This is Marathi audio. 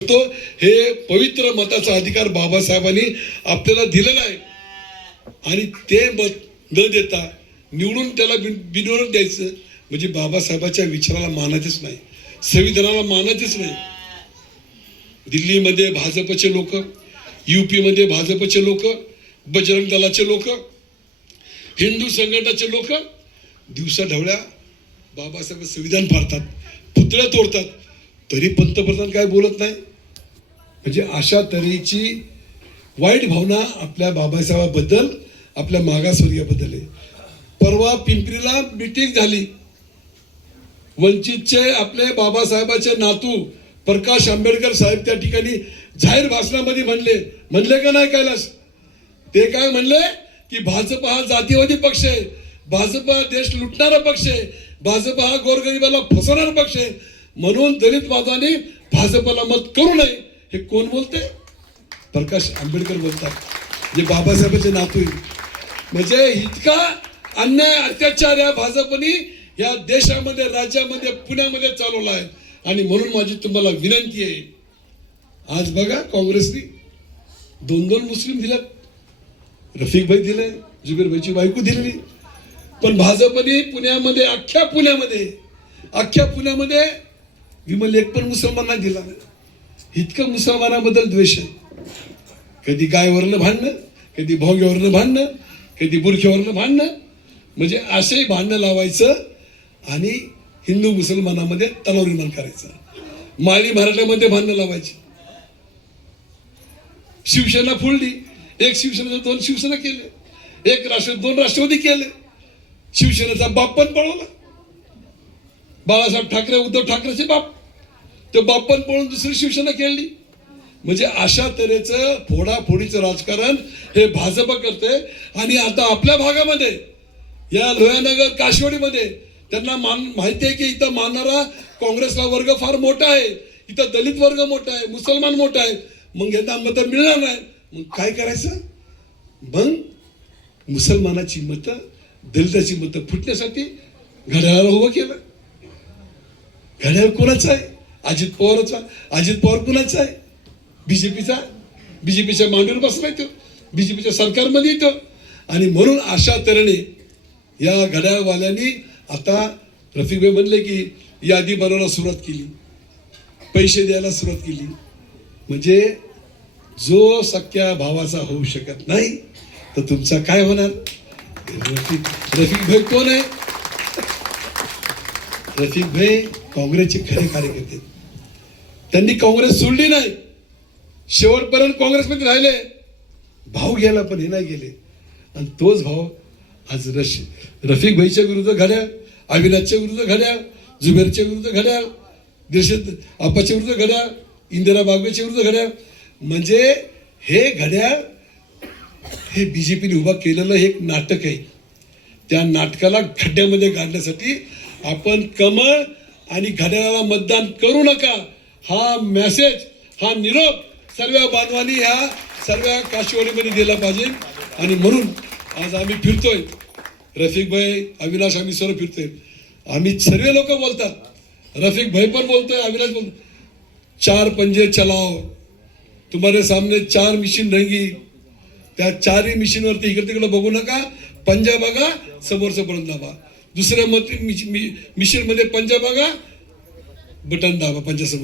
तो हे पवित्र मताचा अधिकार बाबासाहेबांनी आपल्याला दिलेला आहे आणि ते मत न देता निवडून त्याला बिनविरोध द्यायचं म्हणजे बाबासाहेबांच्या विचाराला मानायचंच नाही, संविधानाला मानायचंच नाही. दिल्लीमध्ये भाजपचे लोक, यूपी मध्ये भाजपचे लोक, बजरंग दलाचे लोक, हिंदू संघटनाचे लोक दिवसा ढवळ्या बाबासाहेब संविधान फाडतात, पुतळ्या तोडतात, तरी पंतप्रधान काय बोलत नाही. म्हणजे अशा तऱ्हेची वाईट भावना आपल्या बाबासाहेबाबद्दल, आपल्या मागासवर्गीयाबद्दल आहे. परवा पिंपरीला मीटिंग झाली. वंचितचे आपले बाबासाहेबाचे नातू प्रकाश आंबेडकर साहेब त्या ठिकाणी जाहीर भाषणामध्ये म्हणले का नाही कैलास? ते काय म्हणले की भाजप हा जातीवादी पक्ष आहे, भाजप हा देश लुटणारा पक्ष आहे, भाजप हा गोरगरिबाला फसवणारा पक्ष आहे, म्हणून दलित बांधवांनी भाजपला मत करू नये. हे कोण बोलते? प्रकाश आंबेडकर बोलतात, जे बाबासाहेबांचे नातू. म्हणजे इतका अन्याय अत्याचार या भाजपनी या देशामध्ये, राज्यामध्ये, पुण्यामध्ये चालवला आहे. आणि म्हणून माझी तुम्हाला विनंती आहे, आज बघा काँग्रेसने 2 मुस्लिम दिलेत, रफिक भाई दिले, जुबेर भाईची बायको दिलेली, पण भाजपने पुण्यामध्ये, अख्ख्या पुण्यामध्ये विमल एक पण मुसलमानांना दिला नाही. इतकं मुसलमानाबद्दल द्वेष आहे. कधी गायवरनं भांडणं, कधी भोंग्यावरनं भांडणं, कधी बुरख्यावरनं भांडणं. म्हणजे असे भांडणं लावायचं आणि हिंदू मुसलमानामध्ये तणाव निर्माण करायचा. माळी मराठ्यामध्ये भांडणं लावायची. शिवसेना फोडली, एक शिवसेना 2 शिवसेना केले, एक राष्ट्र 2 राष्ट्रवादी केले. शिवसेनेचा बाप पण पळवला, बाळासाहेब ठाकरे, उद्धव ठाकरेचे बाप, तो बाप पण पळून दुसरी शिवसेना केली. म्हणजे अशा तऱ्हेचं फोडाफोडीचं राजकारण हे भाजप करते. आणि आता आपल्या भागामध्ये, या लोहानगर काशवाडीमध्ये त्यांना माहिती आहे की इथं मानणारा काँग्रेसला वर्ग फार मोठा आहे, इथं दलित वर्ग मोठा आहे, मुसलमान मोठा आहे. मग यांना मतं मिळणार नाही. मग काय करायचं? मग मुसलमानाची मतं, दलिताची मतं फुटण्यासाठी घड्याळाला उभं केलं. घड्याळ कोणाचं आहे? अजित पवारचा. अजित पवार कोणाचा आहे? बीजेपीच्या मांडीवर बसलाय तो, बीजेपीच्या सरकारमध्ये येतो. आणि म्हणून अशा तऱ्हेने या घड्याळवाल्यांनी आता रफिकभाई म्हणले की यादी बनवायला सुरुवात केली, पैसे द्यायला सुरुवात केली. म्हणजे जो सख्या भावाचा होऊ शकत नाही तर तुमचा काय होणार? रफिकभाई कोण आहे? रफिकभाई काँग्रेसचे खरे कार्यकर्ते. त्यांनी काँग्रेस सोडली नाही, शेवटपर्यंत काँग्रेसमध्ये राहिले. भाऊ गेला पण हे नाही गेले. आणि तोच भाऊ आज रफिक भाईच्या विरुद्ध घड्याळ, अविनाशच्या विरुद्ध घड्याळ, जुबेरच्या विरुद्ध घड्याळ, दिलशद आप्पाच्या विरुद्ध घड्याळ, इंदिरा बागवेच्या विरुद्ध घड्याळ. म्हणजे हे घड्याळ हे बीजेपीने उभा केलेलं एक नाटक आहे. त्या नाटकाला खड्ड्यामध्ये काढण्यासाठी आपण कमळ आणि घड्याळाला मतदान करू नका हा मेसेज, हा निरोप सर्व बांधवांनी ह्या सर्व काशवाडीमध्ये दिला पाहिजे. आणि म्हणून आज आम्ही फिरतोय, रफिक भाई, अविनाश, आम्ही सर्व फिरतोय. आम्ही सर्व लोक बोलतात, रफिक भाई पण बोलतोय, अविनाश बोलतोय, 4 पंजे चलाओ, तुम्हारे सामने 4 मिशीन रहेंगी. त्या 4ही मिशीनवरती इकडे तिकडे बघू नका, पंजा बघा, समोरचं बटन दाबा. दुसऱ्या मिशीन मध्ये पंजा बघा, बटन दाबा पंजासमोर.